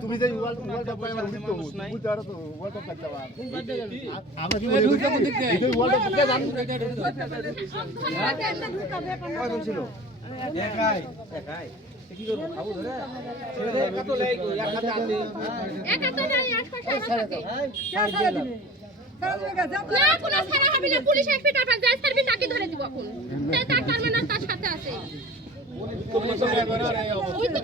তুমি যে তো ছিল একাই একাই। কি করব খাব ধরে? কত লাই গো এক হাতে আছে। একা তো নাই আশপাশে আরও থাকে না কোনো ছাড়া হবে না পুলিশ এক ফিট আপনার যায় সার্ভিস তাকে ধরে দিব এখন। তাই তার পারমানেন্ট তার সাথে আছে। ওই তো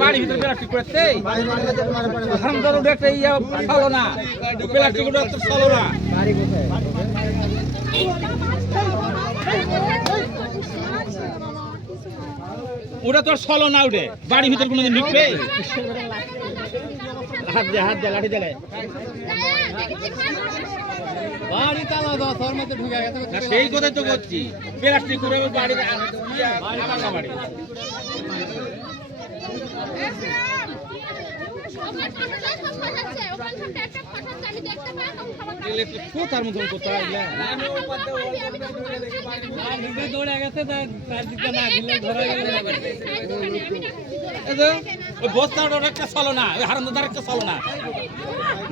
বাড়ি ভিতরে প্লাস্টিক করতে হামদার উঠে একটা ইয়া চলো না প্লাস্টিক উঠে চলো না ওটা তো আর চলো না উঠে। বাড়ির ভিতর কোনোদিন ঢুকবে? হাত দে হাত দে লাঠি দে বাড়ি তালা দাও তোর মধ্যে ঢুকে গেছে। সেই কথাই তো করছি। প্লাস্টিক করে বাড়ি বাড়ি কোথার মতন কোথায়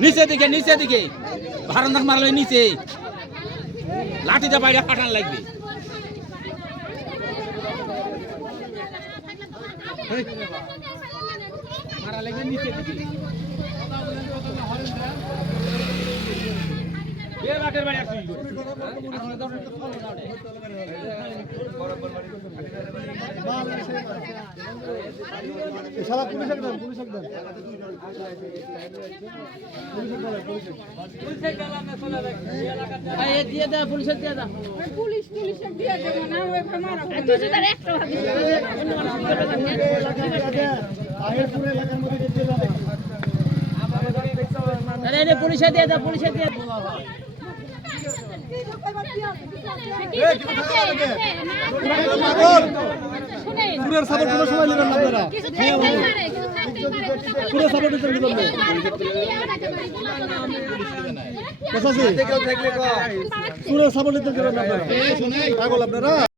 নিচে দিকে নিচে দিকে হারান্দার মারলে নিচে লাঠিটা বাইরে ফাটান লাগবে মারা লাগবে নিচে দিকে বাড়ি শালা পুলিশ একদম পুলিশ একদম পুলিশ দিয়ে দেবো না ওই মারা তুই তার একটা ভাবি। পুরো এলাকার মধ্যে পুলিশে দিয়ে দাও পুলিশে দিয়ে পুরের সাপোর্ট কোনো সময় নেবেন না আপনারা। পুরো সাপোর্ট দিতে নেবেন না। কথা সাপোর্ট দিতে নেবেন না আপনারা?